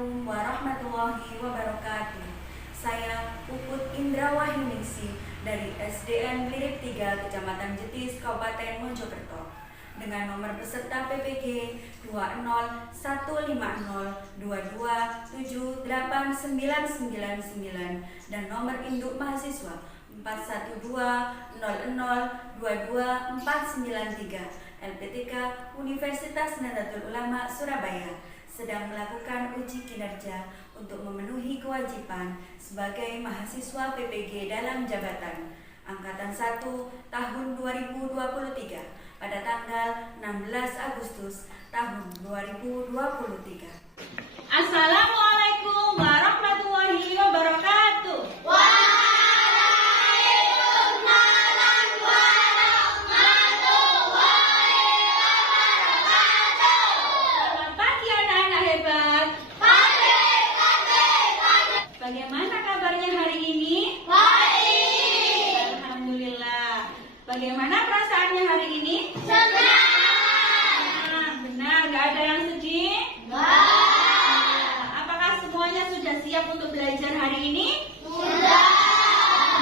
Assalamualaikum warahmatullahi wabarakatuh. Saya Puput Indra Wahyuningsi dari SDN Lirik 3 Kecamatan Jetis, Kabupaten Mojokerto dengan nomor peserta PPG 2015022789999 dan nomor induk mahasiswa 41200224493 LPTK Universitas Nahdlatul Ulama Surabaya sedang melakukan uji kinerja untuk memenuhi kewajiban sebagai mahasiswa PPG dalam jabatan Angkatan 1 tahun 2023 pada tanggal 16 Agustus tahun 2023. Assalamualaikum warahmatullahi wabarakatuh. Bagaimana kabarnya hari ini? Baik. Alhamdulillah. Bagaimana perasaannya hari ini? Senang. Benar, gak ada yang sedih? Apakah semuanya sudah siap untuk belajar hari ini? Sudah.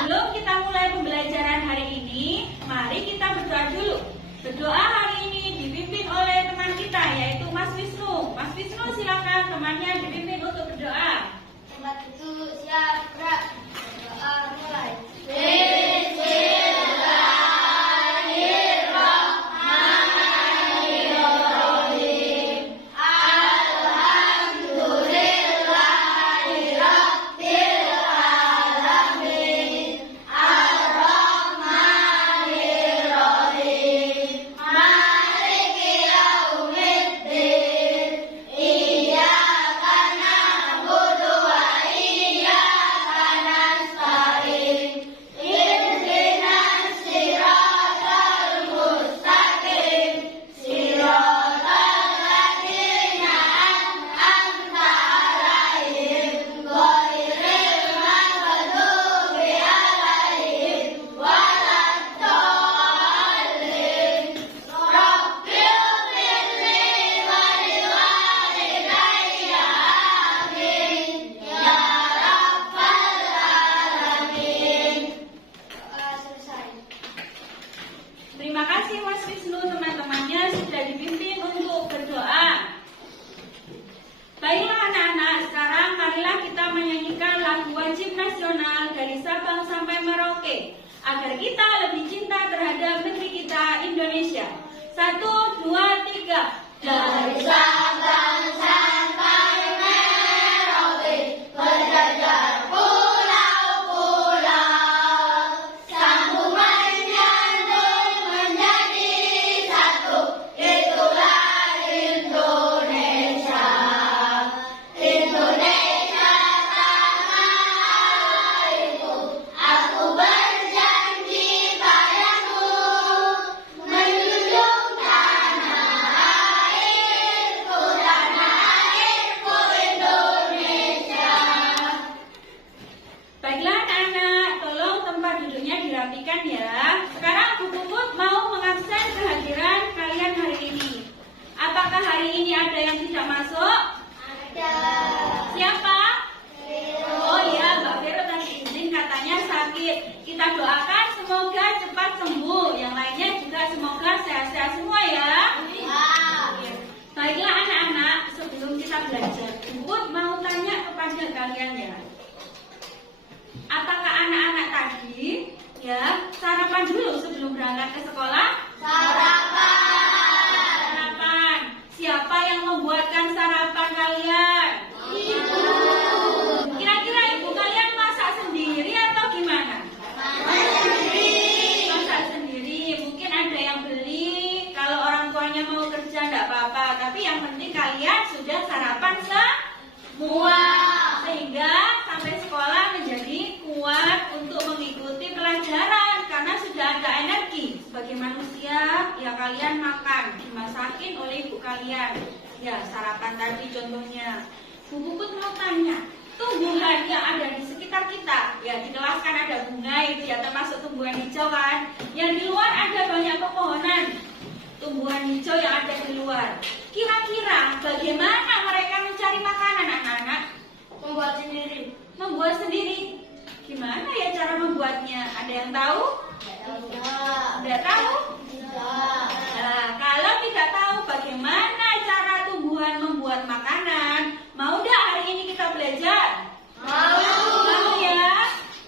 Sebelum kita mulai pembelajaran hari ini, mari kita berdoa dulu. Berdoa hari ini dipimpin oleh teman kita, yaitu Mas Wisnu. Mas Wisnu, silakan temannya dipimpin untuk berdoa. Tempat itu siap, gerak. Doa mulai. Bismillahirrahmanirrahim. Alhamdulillahirabbil alamin. Ar-Rahmanirrahim. Maliki yaumiddin. Iyyaka na'budu wa iyyaka nasta'in. Ihdinas siratal mustaqim. Siratal ladzina an'amta 'alaihim ghairil maghdubi 'alaihim waladdallin. Rabbighfirli wa liwalidayya amin ya rabbal alamin. Doa selesai. Terima kasih Mas Wisnu, teman-temannya sudah dipimpin untuk berdoa. Baiklah anak-anak, sekarang marilah kita menyanyikan lagu wajib nasional dari Sabang sampai Merauke agar kita lebih cinta terhadap negeri kita Indonesia. 1, 2, 3. Dari Sabang sampai Merauke, berjajar pulau-pulau, sambungan nyambung menjadi satu, itulah Indonesia. Indonesia tanah airku, aku berjanji padamu, menjunjung tanah airku Indonesia. Baiklah anak-anak, tolong tempat duduknya dirapikan ya. Sekarang Bu Puput mau mengabsen kehadiran kalian hari ini. Apakah hari ini ada yang tidak masuk? Ada. Siapa? Oh iya, Mbak Vero tadi izin katanya sakit. Kita doakan semoga cepat sembuh. Yang lainnya juga semoga sehat-sehat semua ya. Baiklah anak-anak, sebelum kita belajar, Puput mau tanya kepada kalian ya. Apakah anak-anak tadi ya sarapan dulu sebelum berangkat ke sekolah? Sarapan. Siapa yang membuatkan sarapan kalian? Ibu. Kira-kira ibu kalian masak sendiri atau gimana? Masak sendiri. Mungkin ada yang beli. Kalau orang tuanya mau kerja enggak apa-apa. Tapi yang penting kalian sudah sarapan semua. Sehingga sampai sekolah menjadi kuat untuk mengikuti pelajaran karena sudah ada energi. Sebagai manusia, ya kalian makan dimasakin oleh ibu kalian. Ya, sarapan tadi contohnya. Bu Puput mau tanya, tumbuhan yang ada di sekitar kita, ya di kelas kan ada bunga itu ya, termasuk tumbuhan hijau kan. Yang di luar ada banyak pepohonan. Tumbuhan hijau yang ada di luar. Kira-kira bagaimana mereka mencari makanan anak-anak? membuat sendiri. Gimana ya cara membuatnya? Ada yang tahu? Tidak tahu? Nah, kalau tidak tahu bagaimana cara tumbuhan membuat makanan, mau tidak hari ini kita belajar? Mau ya?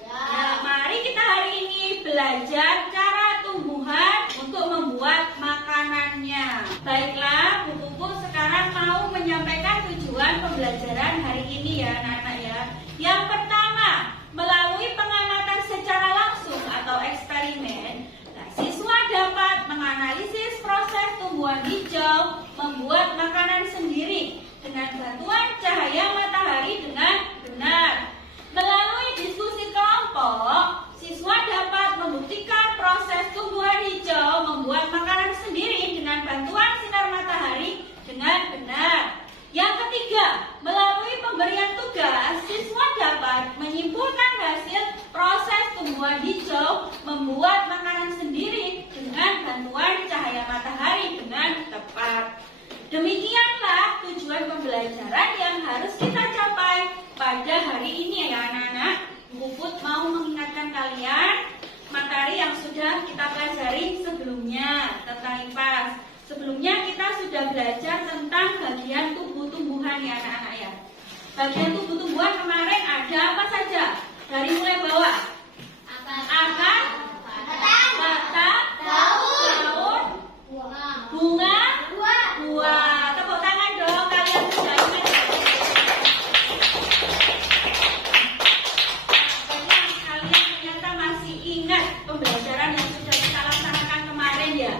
Nah, mari kita hari ini belajar cara tumbuhan untuk membuat makanannya. Baiklah, Bu Puput sekarang mau menyampaikan tujuan pembelajaran hari ini ya anak-anak ya. Yang pertama, melalui pengamatan secara langsung atau eksperimen, siswa dapat menganalisis proses tumbuhan hijau membuat makanan sendiri dengan bantuan cahaya matahari dengan benar. Melalui diskusi kelompok, siswa dapat membuktikan proses tumbuhan hijau membuat makanan sendiri dengan bantuan sinar matahari dengan benar. Yang ketiga, melalui pemberian tugas, siswa dapat menyimpulkan hasil proses tumbuhan hijau membuat makanan sendiri dengan bantuan cahaya matahari dengan tepat. Demikianlah tujuan pembelajaran yang harus kita capai pada hari ini ya anak-anak. Bu Puput mau mengingatkan kalian materi yang sudah kita pelajari sebelumnya tentang IPAS. Sebelumnya kita sudah belajar tentang bagian tumbuh-tumbuhan ya anak-anak ya. Bagian tumbuh-tumbuhan kemarin ada apa saja? Dari mulai bawah. Akar, batang, daun, bunga, buah. Tepuk tangan dong kalian sudah ingat. Kalian ternyata masih ingat pembelajaran yang sudah kita laksanakan kemarin ya.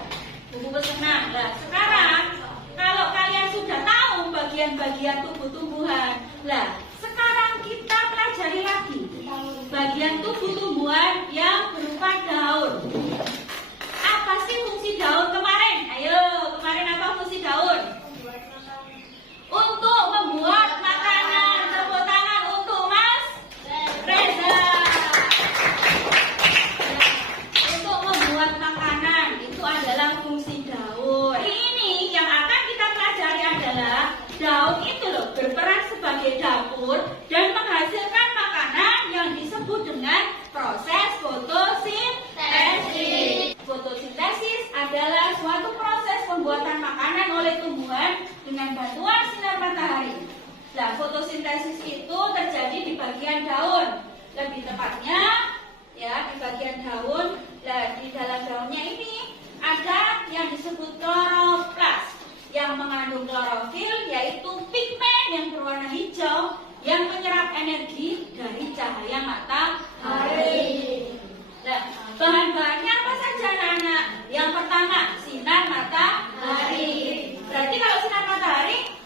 Bu senang. Nah, sekarang kalau kalian sudah tahu bagian-bagian tumbuh-tumbuhan, lah sekarang kita pelajari lagi bagian tumbuh-tumbuhan yang berupa daun. Apa sih fungsi daun kemarin? Ayo, kemarin apa fungsi daun? Untuk membuat makanan. Tepuk tangan untuk Mas Reza. Untuk membuat makanan itu adalah fungsi daun. Ini yang akan kita pelajari adalah daun itu loh berperan sebagai dapur dan menghasilkan makanan yang disebut dengan proses fotosintesis. Fotosintesis adalah suatu proses pembuatan makanan oleh tumbuhan dengan bantuan sinar matahari. Nah, fotosintesis itu terjadi di bagian daun. Lebih tepatnya ya di bagian daun. Nah, di dalam daunnya ini ada yang disebut kloroplas yang mengandung klorofil, yaitu pigmen yang berwarna hijau yang menyerap energi dari cahaya matahari. Nah, bahan-bahannya apa saja anak-anak? Yang pertama, sinar matahari. Berarti kalau sinar matahari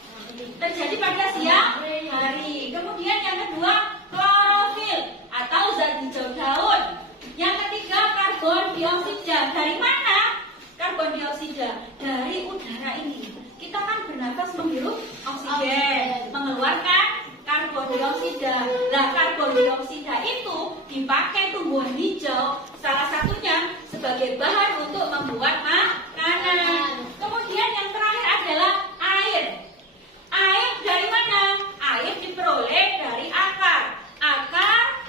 terjadi pada siang hari. Kemudian yang kedua, klorofil atau zat hijau daun. Yang ketiga, karbon dioksida. Dari mana karbon dioksida? Dari udara ini. Kita kan bernapas menghirup oksigen, mengeluarkan karbon dioksida. Nah, karbon dioksida itu dipakai tumbuhan hijau, salah satunya sebagai bahan untuk membuat makanan. Kemudian yang terakhir adalah air. Air dari mana? Air diperoleh dari akar. Akar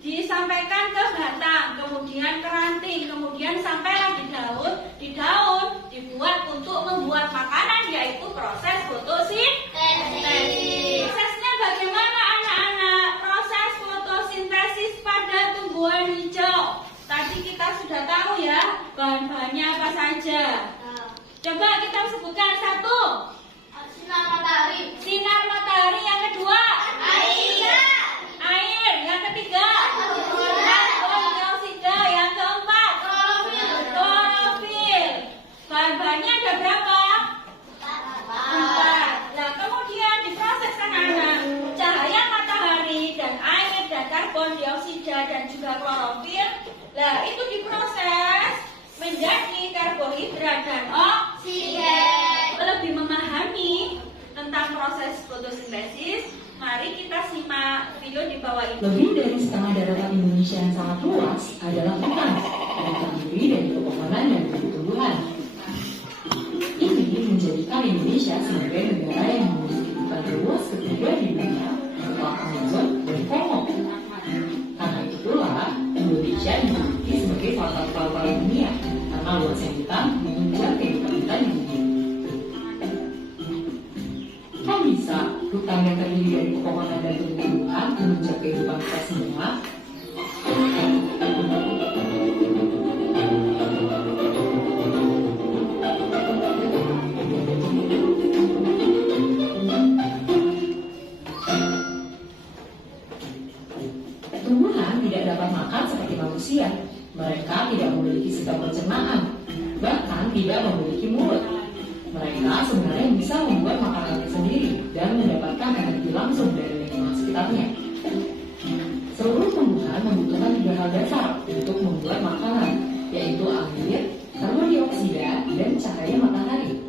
disampaikan ke batang, kemudian ke ranting, kemudian sampailah di daun. Di daun dibuat untuk membuat makanan, yaitu proses fotosintesis. Prosesnya bagaimana anak-anak? Proses fotosintesis pada tumbuhan hijau. Tadi kita sudah tahu ya bahan-bahannya apa saja. Coba kita sebutkan satu. Sinar matahari. Sinar matahari. Yang kedua, Air. air. Yang ketiga, karbon dioksida. Yang keempat, klorofil. Bahan-bahannya ada berapa? 4. Nah, kemudian diproses kan anak. Cahaya matahari dan air dan karbon dioksida dan juga klorofil. Nah, itu diproses menjadi karbohidrat dan oksigen. Lebih memahami tentang proses fotosintesis, mari kita simak video di bawah ini. Lebih dari setengah daratan Indonesia yang sangat luas adalah hutan, yang terdiri dari pepohonan dan tumbuhan. Ini menjadikan Indonesia sebagai negara yang memiliki hutan luas ketiga di dunia setelah Amazon dan Kongo. Kok bisa hutan yang terdiri dari pepohonan dan tumbuh-tumbuhan menunjang kehidupan kita semua? Tumbuhan tidak dapat makan seperti manusia. Mereka tidak memiliki sistem pencernaan, bahkan tidak memiliki mulut. Mereka sebenarnya bisa membuat makanannya sendiri dan mendapatkan energi langsung dari lingkungan sekitarnya. Seluruh tumbuhan membutuhkan 3 hal dasar untuk membuat makanan, yaitu air, karbon dioksida, dan cahaya matahari.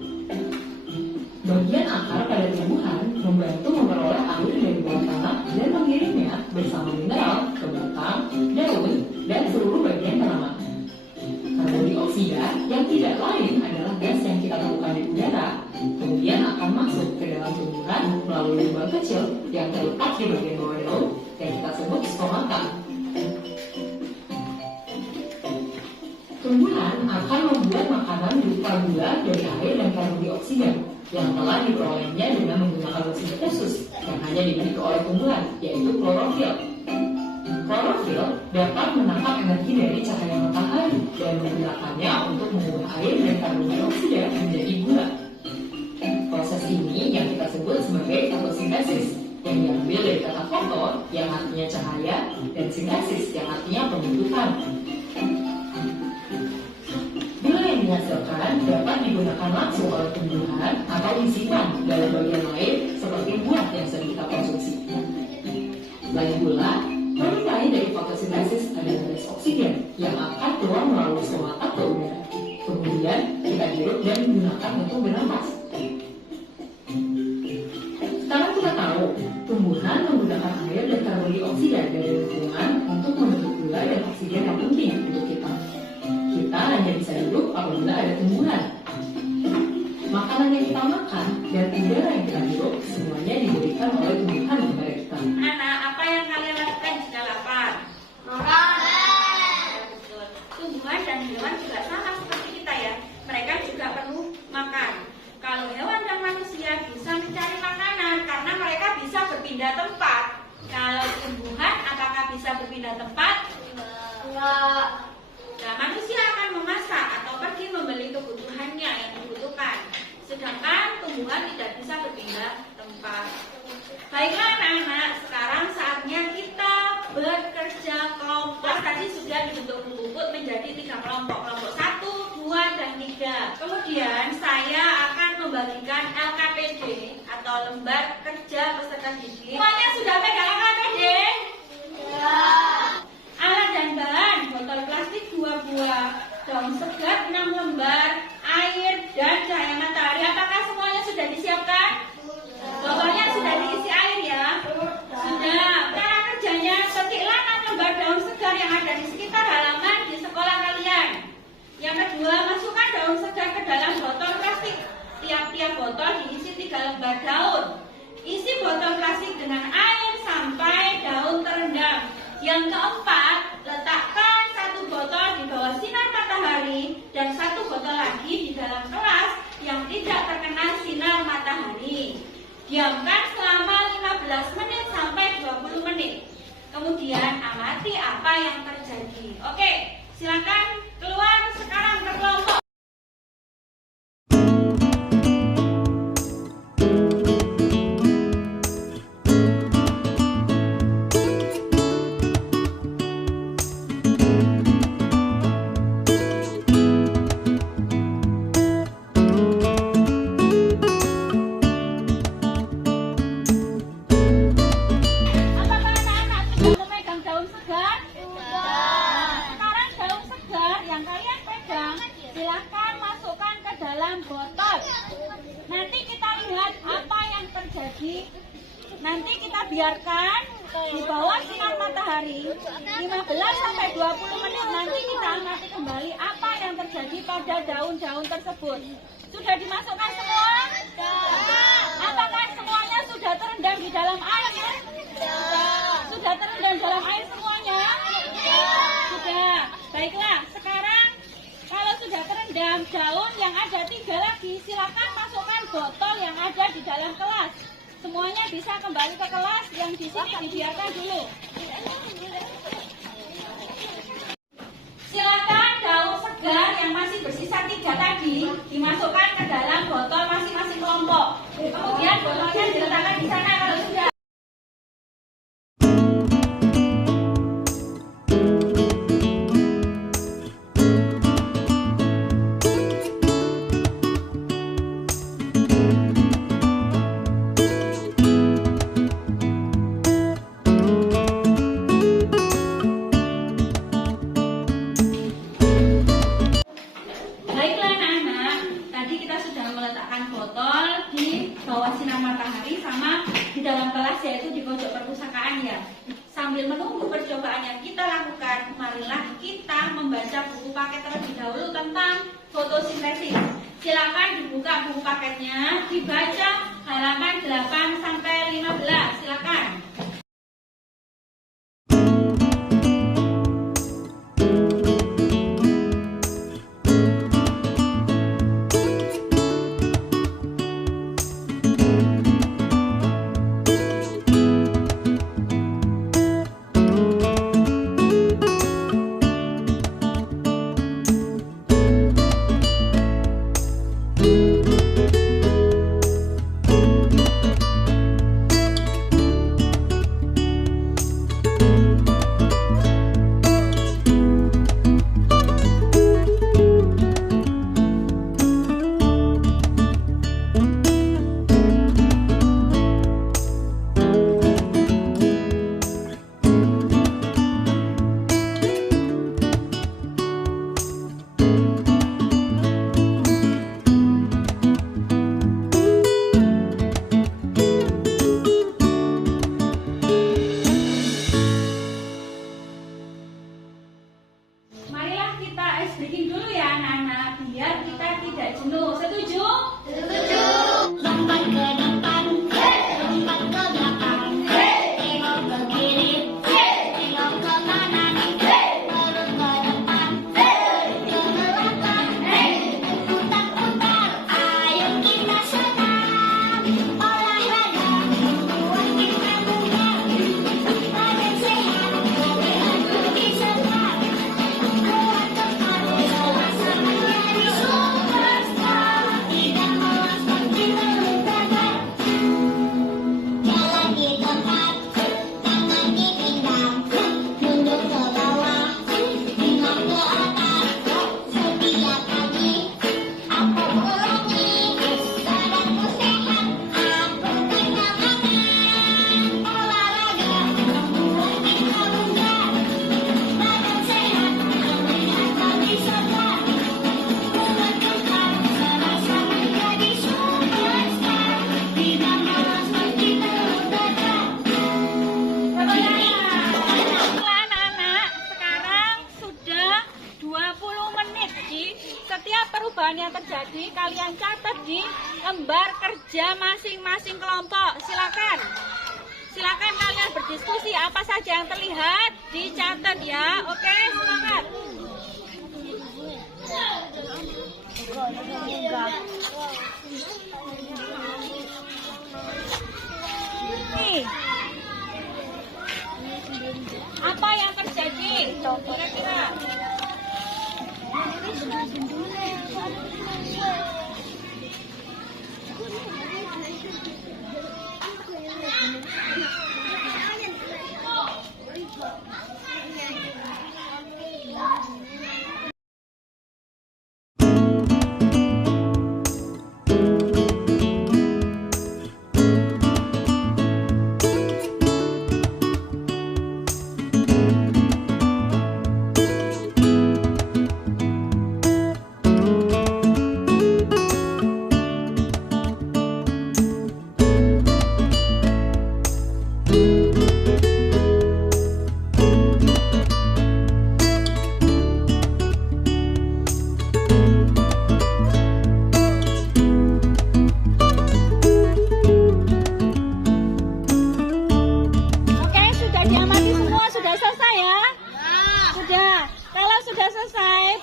Bagian akar pada tumbuhan membantu memperoleh air dari bawah tanah dan mengirimnya bersama mineral ke batang, daun, dan seluruh bagian tanaman. Karbon dioksida yang tidak lain adalah gas yang kita temukan di udara, kemudian akan masuk ke dalam tumbuhan melalui lubang kecil yang terletak di bagian bawah daun yang kita sebut stomata. Tumbuhan akan membuat makanan berupa gula dari air dan karbon dioksida yang telah diperolehnya dengan menggunakan mesin khusus yang hanya dimiliki oleh tumbuhan, yaitu klorofil. Klorofil dapat menangkap energi dari cahaya matahari dan menggunakannya untuk mengubah air dan karbon dioksida menjadi gula. Proses ini yang kita sebut sebagai fotosintesis, yang diambil dari kata foto yang artinya cahaya dan sintesis yang artinya pembentukan. Gula yang dihasilkan dapat digunakan langsung oleh tumbuhan atau disimpan dalam bagian lain seperti buah yang sering kita konsumsi. Selain gula, produk lain dari fotosintesis adalah gas oksigen yang akan keluar melalui stomata ke udara. Kemudian kita hirup dan gunakan untuk bernafas. Sekarang kita tahu, tumbuhan menggunakan air dan karbon dioksida dari lingkungan untuk membentuk gula dan oksigen yang penting untuk kita. Kita hanya bisa hidup apabila ada tumbuhan. Makanan yang kita makan dan udara yang kita hirup semuanya diberikan oleh tumbuhan kepada kita. Anak, apa yang kalian lakukan jika lapar? Betul. Tumbuhan dan hewan juga sama seperti kita ya. Mereka juga perlu makan. Kalau hewan dan manusia bisa mencari makanan karena mereka bisa berpindah tempat. Kalau tumbuhan apakah bisa berpindah tempat? Enggak. Nah, manusia akan memasak atau pergi membeli kebutuhannya yang dibutuhkan. Sedangkan tumbuhan tidak bisa berpindah tempat. Baiklah anak-anak, sekarang saatnya kita bekerja kelompok. Tadi sudah dibentuk kelompok menjadi 3 kelompok. Kelompok 1, 2, dan 3. Kemudian saya akan membagikan LKPD atau lembar kerja peserta didik. Semuanya sudah pegang LKPD? Ya. Alat dan bahan, botol plastik 2 buah, daun segar 6 lembar, air, dan cahaya matahari. Apakah semuanya sudah disiapkan? Botolnya sudah diisi air ya? Sudah. Cara kerjanya, petiklah 6 lembar daun segar yang ada di sekitar halaman di sekolah kalian. Yang kedua, masukkan daun segar ke dalam botol plastik. Tiap-tiap botol diisi 3 lembar daun. Isi botol plastik dengan air sampai daun terendam. Yang keempat, letakkan 1 botol di bawah sinar matahari dan 1 botol lagi di dalam kelas yang tidak terkena sinar matahari. Diamkan selama 15 menit sampai 20 menit. Kemudian amati apa yang terjadi. Oke, silakan keluar sekarang ke kelompok. Apakah anak-anak sudah memegang daun segar? Sekarang daun segar yang kalian pegang, silahkan masukkan ke dalam botol. Nanti kita lihat apa yang terjadi. Nanti kita biarkan di bawah sinar matahari 15 sampai 20 menit. Nanti kita amati kembali apa yang terjadi pada daun-daun tersebut. Sudah dimasukkan semua? Apakah semuanya sudah terendam di dalam air? Sudah terendam dalam air semuanya? Sudah. Baiklah, sekarang kalau sudah terendam daun yang ada 3 lagi, silakan masukkan botol yang ada di dalam kelas. semuanya bisa kembali ke kelas, yang di sini dibiarkan dulu. Silakan daun segar yang masih bersisa 3 tadi dimasukkan ke dalam botol masing-masing kelompok. Kemudian botolnya diletakkan di sana kalau sudah. Baiklah anak-anak, tadi kita sudah meletakkan botol di bawah sinar matahari sama di dalam kelas, yaitu di pojok perpustakaan ya. Sambil menunggu percobaan yang kita lakukan, marilah kita membaca buku paket terlebih dahulu tentang fotosintesis. Silakan dibuka buku paketnya, dibaca halaman 8 sampai 15. Silakan. Marilah kita ice breaking dulu ya anak-anak, biar kita tidak jenuh. Setuju? Setuju. Lompat ke depan, lompat ke belakang, tengok ke kiri, tengok ke kanan, terus ke depan, ke belakang, putar-putar. Ayo kita senam, olahraga membuat kita bugar, badan sehat, hati segar. Kuat kekal, selasa menjadi superstar. Tidak malas seperti terlupakan. Jalan di tempat, tangan di pinggang, mundur ke bawah, tengok ke atas. Setiap pagi, aku ulangi, badanku sehat, aku kenyamanan. Olahraga membuat kita bugar, badan sehat, terlihat lebih segar. Kuat kekal, selasa menjadi superstar. Tidak malas seperti terlupakan. Baiklah anak-anak, sekarang sudah 20 menit. Di setiap perubahan yang terjadi, kalian catat di lembar kerja masing-masing kelompok. Silakan. Silakan kalian berdiskusi apa saja yang terlihat, dicatat ya. Oke, semangat. Nih. Apa yang terjadi? Kira-kira.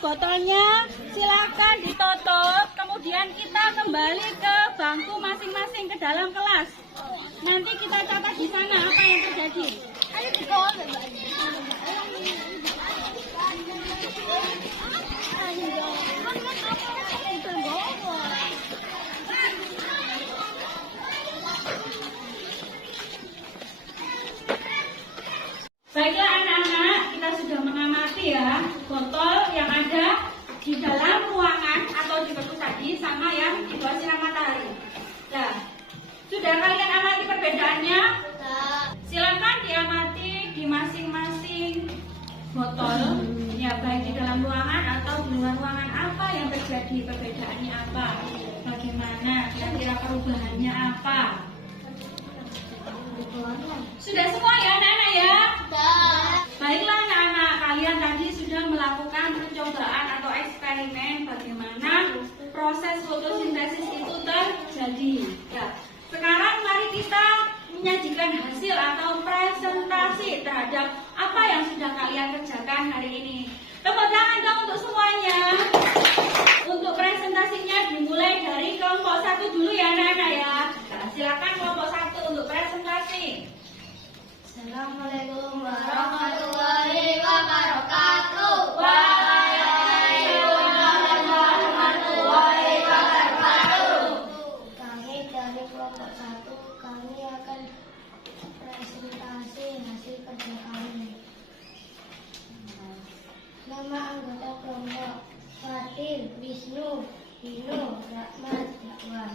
botolnya silakan ditutup, kemudian kita kembali ke bangku masing-masing ke dalam kelas. nanti kita catat di sana apa yang terjadi. Baiklah anak-anak, kita sudah mengamati ya botol yang ada di dalam ruangan atau di perpus tadi sama yang di bawah sinar matahari. Nah, sudah kalian amati perbedaannya? Silakan diamati di masing-masing botol, ya baik di dalam ruangan atau di luar ruangan, apa yang terjadi, perbedaannya apa, bagaimana, kira-kira perubahannya apa. Sudah semua ya anak-anak ya? Baiklah anak-anak, kalian tadi sudah melakukan percobaan atau eksperimen bagaimana proses fotosintesis itu terjadi. Ya. Sekarang mari kita menyajikan hasil atau presentasi terhadap apa yang sudah kalian kerjakan hari ini. Tepuk tangan dong untuk semuanya. Untuk presentasinya dimulai dari kelompok 1 dulu ya anak-anak ya. Nah, silakan kelompok 1 untuk presentasi. Assalamualaikum warahmatullahi wabarakatuh. Waalaikumsalam warahmatullahi wabarakatuh. Kami dari kelompok 1, kami akan presentasi hasil kerja kami. Nama anggota kelompok: Fadil, Wisnu, Dino, Rahmat, Ikhwan.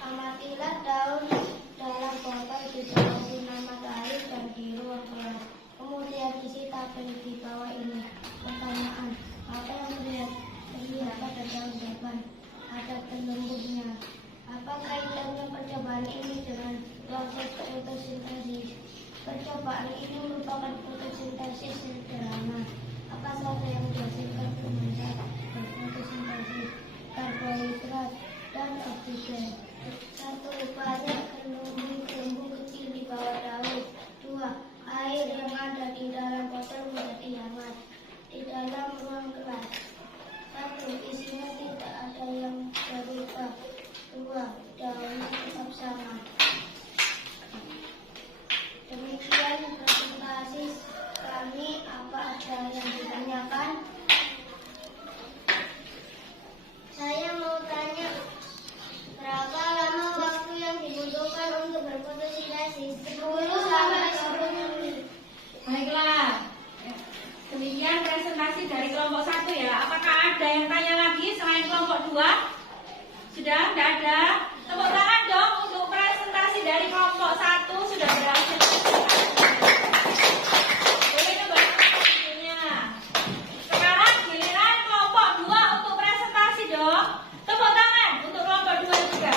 Amatilah daun dalam botol di bawah sinar matahari dan di ruang kelas. Kemudian isi tabel di bawah ini. Pertanyaan: apa yang terlihat pada daun depan? Ada gelembungnya. Apa kaitannya percobaan ini dengan proses fotosintesis? Percobaan ini merupakan fotosintesis sederhana. Apa saja yang dihasilkan semenjak berfotosintesis? Karbohidrat dan oksigen. 1. Banyak gelembung kecil di bawah daun. 2. Air yang ada di dalam botol menjadi hangat di dalam ruang kelas. 1. Isinya tidak ada yang berubah. 2. Daunnya tetap sama. Demikian presentasi kami. Apa ada yang ditanyakan? Saya mau tanya, berapa lama waktu yang dibutuhkan untuk berfotosintesis? 10 sampai 20 menit. Baiklah, demikian presentasi dari kelompok 1 ya. Apakah ada yang tanya lagi selain kelompok 2? Sudah? Tidak ada? Tepuk tangan dong untuk presentasi dari kelompok 1 sudah berhasil. Boleh coba videonya. Sekarang giliran kelompok 2 untuk presentasi dong. Tepuk tangan untuk kelompok 2 juga.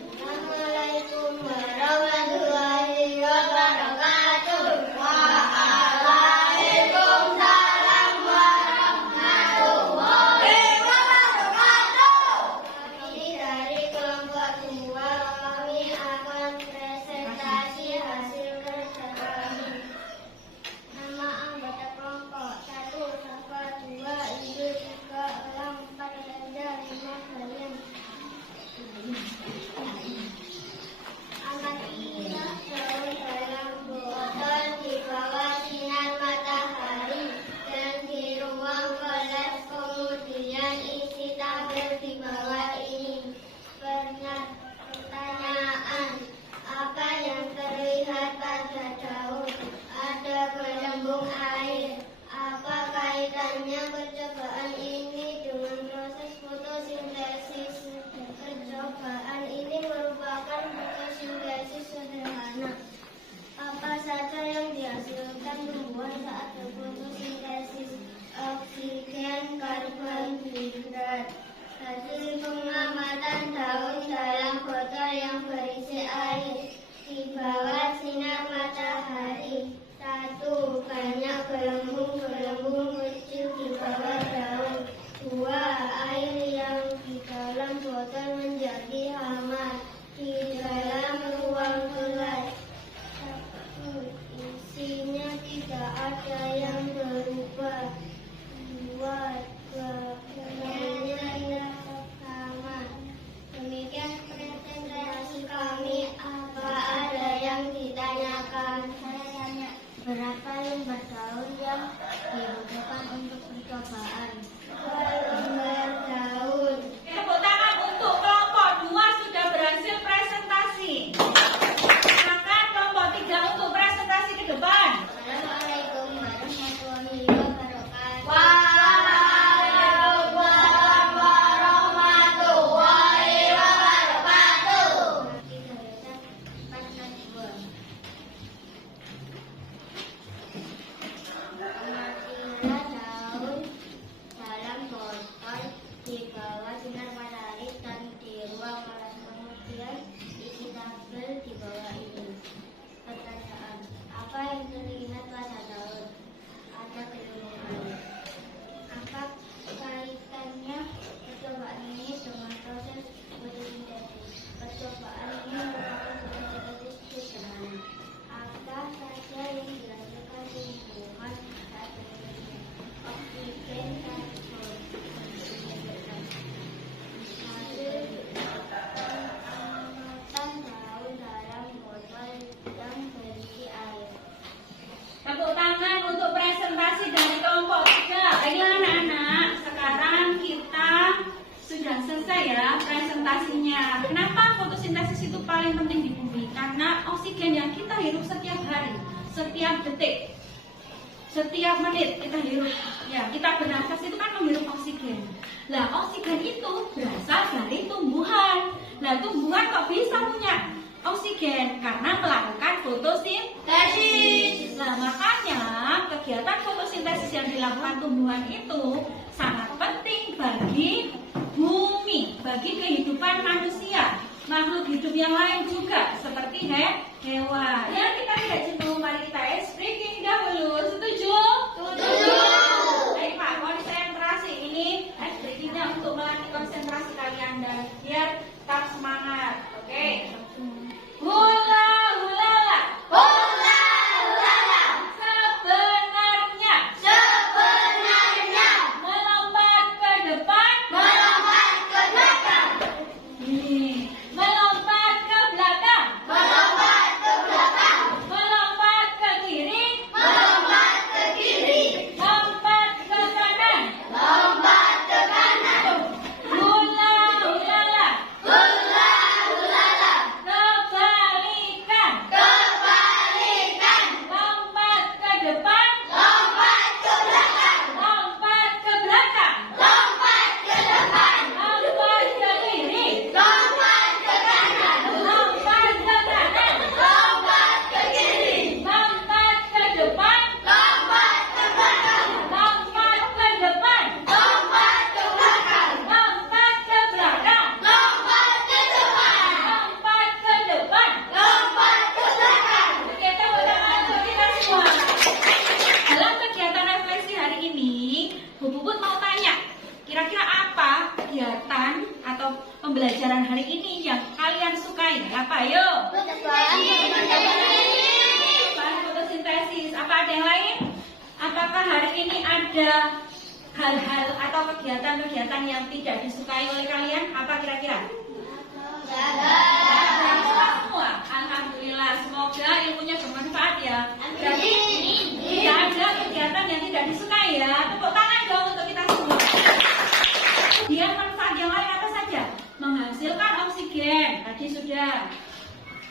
Assalamualaikum warahmatullahi wabarakatuh. Waalaikumsalam warahmatullahi wabarakatuh. Kami dari kelompok 2, kami akan presentasi hasil kerja kami. Nama anggota kelompok: 1. Safa, 2. Ibu, 3. Elang, 4. Reza, 5. Bayang. Amatilah daun dalam botol di bawah sinar matahari dan di ruang kelas. Kemudian isi tabel di bawah ini. Pertanyaan: apa yang terlihat pada daun? Ada gelembung air. Apa kaitannya percobaan ini dengan proses fotosintesis? Percobaan ini merupakan fotosintesis sederhana. Apa saja yang dihasilkan tumbuhan saat berfotosintesis? Oksigen, karbohidrat. Hasil pengamatan daun dalam botol yang berisi air di bawah sinar matahari. 1. Banyak gelembung kecil di bawah daun. 2. Air yang di dalam botol menjadi hangat di dalam ruang kelas. saya tanya, berapa lembar daun yang dibutuhkan untuk percobaan? 2 lembar daun. Tepuk tangan untuk kelompok 2 sudah berhasil presentasi. Silakan kelompok 3 untuk presentasi ke depan. Assalamualaikum warahmatullahi wabarakatuh. Waalaikumsalam warahmatullahi wabarakatuh. Amatilah daun dalam botol di bawah sinar matahari dan di ruang kelas. Kemudian isi tabel di bawah ini. Pertanyaan, apa yang terlihat pada daun? Ada gelembungan. Apa kaitannya percobaan ini dengan proses fotosintesis? Percobaan ini merupakan fotosintesis sederhana. Apa saja yang dihasilkan tumbuhan saat berikutnya? Oksigen, karbon. Hasil pengamatan daun dalam botol yang berisi air. Tepuk tangan untuk presentasi dari kelompok 3. Baiklah anak-anak, sekarang kita sudah selesai ya presentasinya. Kenapa fotosintesis itu paling penting di bumi? Karena oksigen yang kita hirup setiap hari, setiap detik, setiap menit kita hirup. Ya, kita bernafas itu kan menghirup oksigen. Nah, oksigen itu berasal dari tumbuhan. Nah, tumbuhan kok bisa punya oksigen? Karena melakukan fotosintesis. Nah, makanya kegiatan fotosintesis yang dilakukan tumbuhan itu sangat penting bagi bumi, bagi kehidupan manusia, makhluk hidup yang lain juga, seperti hewan. Ya, kita tidak jenuh, mari kita ice breaking dahulu. Setuju? Setuju. Baik Pak, konsentrasi. Ini ice breakingnya untuk melatih konsentrasi kalian dan biar tetap semangat. Oke. Hula hulala. Hula hulala. Sebenarnya. Sebenarnya. Melompat ke depan. Melompat ke belakang. Ini. Melompat ke belakang. Melompat ke belakang. Melompat ke kiri. Melompat ke kiri. Lompat ke kanan. Lompat ke kanan. Hula hulala. Hula hulala. Kebalikan. Kebalikan. Lompat ke depan. Lompat ke belakang. Lompat ke belakang. Lompat ke depan. Lompat ke kiri. Lompat ke kanan. Lompat ke kanan. Lompat ke kiri. Lompat ke depan. Lompat ke belakang. Lompat ke depan. Lompat ke belakang. Lompat ke belakang. Lompat ke depan. Lompat ke depan. Lompat ke belakang. Kita ulangan untuk kita semua. Dalam kegiatan refleksi hari ini, Bu Puput mau tanya, kira-kira apa kegiatan atau pembelajaran hari ini yang kalian sukai? Apa yuk? Bahan fotosintesis. Apa ada yang lain? Apakah hari ini ada hal-hal atau kegiatan-kegiatan yang tidak disukai oleh kalian? Apa kira-kira? Suka semua. Alhamdulillah. Semoga ilmunya bermanfaat ya. Berarti tidak ada kegiatan yang tidak disukai ya. Tepuk tangan dong untuk kita semua. Kemudian manfaat yang lain apa saja? Menghasilkan oksigen. Tadi sudah.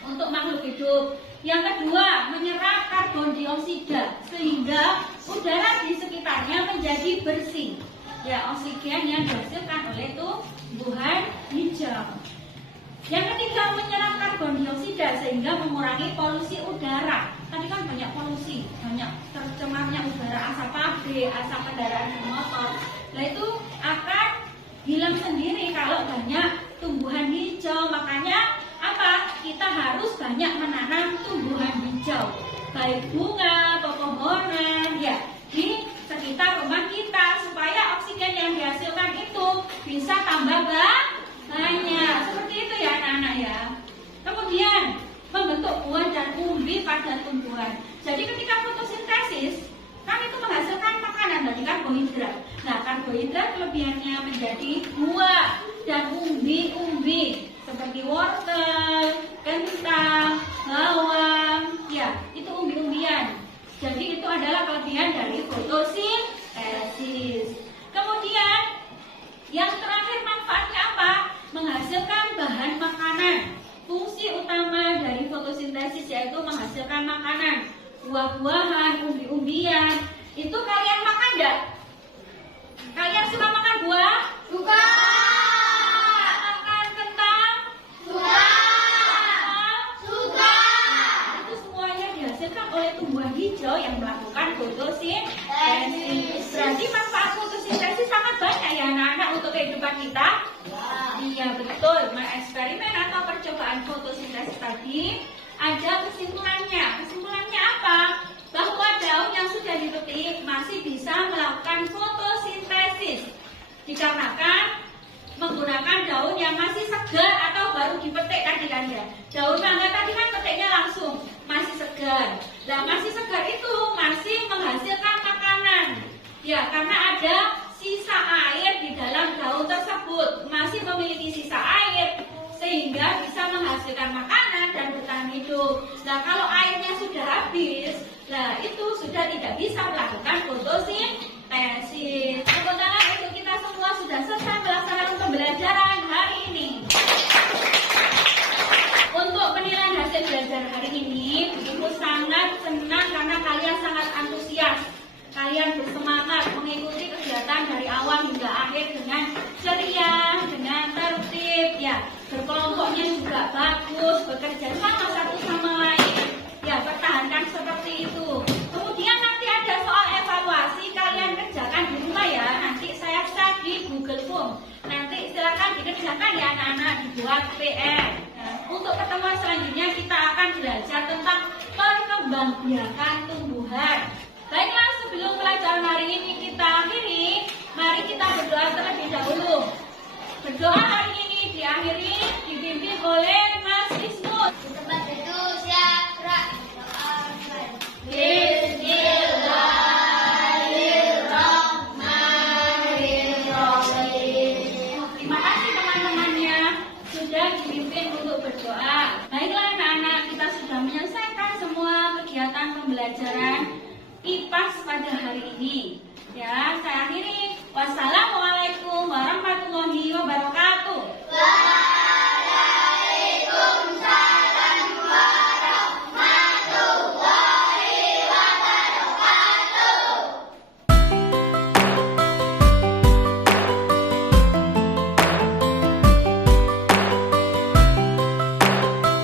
Untuk makhluk hidup. Yang kedua, menyerap karbon dioksida sehingga udara di sekitarnya menjadi bersih. Ya, oksigen yang dihasilkan oleh tumbuhan hijau. Yang ketiga, menyerap karbon dioksida sehingga mengurangi polusi udara. Tadi kan banyak polusi, banyak tercemarnya udara, asap pabrik, asap kendaraan bermotor. Nah itu akan hilang sendiri kalau banyak tumbuhan hijau. Makanya apa? Kita harus banyak menanam tumbuhan hijau, baik bunga, pepohonan, ya di sekitar rumah kita supaya oksigen yang dihasilkan itu bisa tambah banyak. Seperti itu ya anak-anak ya. Kemudian membentuk buah dan umbi pada tumbuhan. Jadi ketika fotosintesis kan itu menghasilkan makanan dari karbohidrat. Nah karbohidrat kelebihannya menjadi buah dan umbi-umbi seperti wortel, kentang, bawang. Ya itu umbi menghasilkan makanan, buah-buahan, umbi-umbian. Itu kalian makan enggak? Kalian suka makan buah? Suka. Makan kentang? Suka. Suka. Itu semuanya dihasilkan oleh tumbuhan hijau yang melakukan fotosintesis. Berarti manfaat fotosintesis sangat banyak ya anak-anak untuk kehidupan kita. Iya betul. Eksperimen atau percobaan fotosintesis tadi ada kesimpulannya. Kesimpulannya apa? Bahwa daun yang sudah dipetik masih bisa melakukan fotosintesis dikarenakan menggunakan daun yang masih segar atau baru dipetik tadi kan ya. Daun mangga tadi kan petiknya langsung, masih segar. Nah, masih segar itu masih menghasilkan makanan. Ya, karena ada sisa air di dalam daun tersebut, masih memiliki sisa air sehingga bisa menghasilkan makanan dan bertahan hidup. Nah, kalau airnya sudah habis, nah itu sudah tidak bisa melakukan fotosintesis. Tepuk tangan untuk kita semua sudah selesai melaksanakan pembelajaran hari ini. Untuk penilaian hasil belajar hari ini, ibu sangat senang karena kalian sangat antusias. Kalian bersemangat mengikuti kegiatan dari awal hingga akhir dengan ceria, dengan tertib, ya. Berkelompoknya juga bagus, bekerja sama satu sama lain. Ya, pertahankan seperti itu. Kemudian nanti ada soal evaluasi, kalian kerjakan di rumah ya. Nanti saya share di Google Form. Nanti silakan dikerjakan ya anak-anak, dibuat PR. Nah, untuk pertemuan selanjutnya kita akan belajar tentang perkembangbiakan tumbuhan. Baiklah, sebelum pelajaran hari ini kita akhiri, mari kita berdoa terlebih dahulu. Berdoa hari ini diakhiri dipimpin oleh Mas Isnur. Di tempat itu siapa? Terima kasih teman-temannya sudah dipimpin untuk berdoa. Baiklah anak-anak, kita sudah menyelesaikan semua kegiatan pembelajaran IPAS pada hari ini. Ya, saya akhiri. Wassalamualaikum.